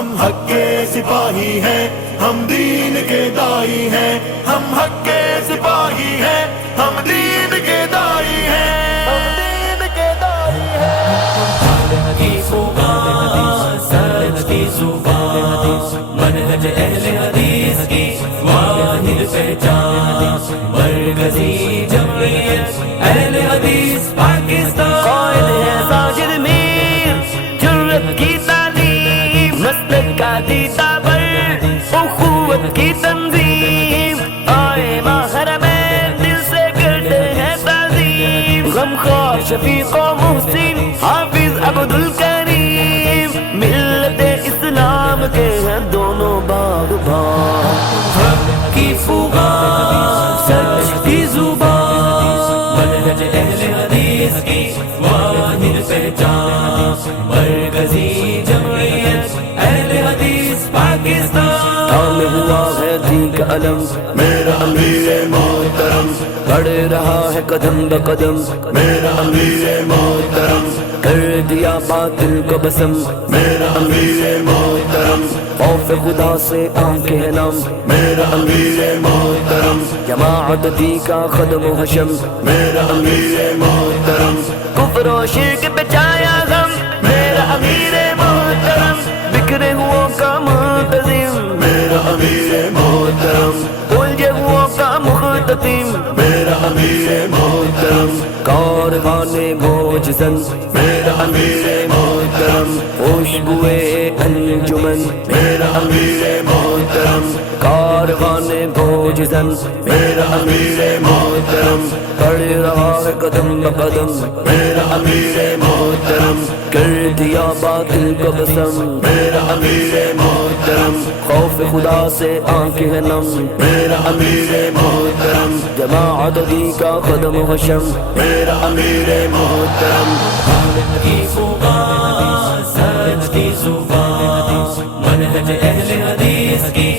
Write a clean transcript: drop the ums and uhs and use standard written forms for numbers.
ہم حق کے سپاہی ہیں، ہم دین کے دائی ہیں، ہم حق کے سپاہی ہیں، ہم دین کے دائی ہیں، ہم دین کے دائی ہیں۔ کی زبان سچ کی زبان، منہج اہل حدیث کی واحد پہچان، مرکزی جمعیت اہل حدیث پاکستان۔ قائد ہے ساجد میر، جرت کی تعلیم، مسلک کا دیتا بر، اخوت کی تنظیم، آئے محرمین دل سے کرتے ہیں تعظیم، غمخوار شفیق و محسن حافظ عبد الکریم، ملت اسلام کے ہیں دونوں باغ باغ۔ کی فغان سچ کی زبان، منہج اہل حدیث کی واحد پہچان، مرکزی جمعیت اہل حدیث پاکستان۔ تھامے ہوا ہے دین کا علم میرا امیر محترم، بڑھ رہا ہے قدم بقدم، میرا امیر محترم، کر دیا باطل کو بسم، میرا امیر محترم، خوف خدا سے آنکھیں نم، میرا امیر محترم، جماعت دی کا خدم و حشم، میرا امیر محترم، کفر و شرک بچایا غم، میرا امیر محترم، بکھرے ہوا کا منتظم، میرا امیر محترم، الجھے ہوا کا مختتم، میرا امیر محترم، کاروان موج زن، میرا امیر محترم، خوشبوئے انجمن، میرا امیر محترم، کاروان موج زن، میرا امیر محترم، بڑھ رہا ہے قدم بقدم، میرا امیر محترم، کر دیا باطل کو بسم، میرا امیر محترم، خوف خدا سے آنکھیں نم، میرا امیر محترم، جماعت دی کا قدم و حشم، میرا امیر محترم، کی فغان سچ کی زبان، منہج اہل حدیث کی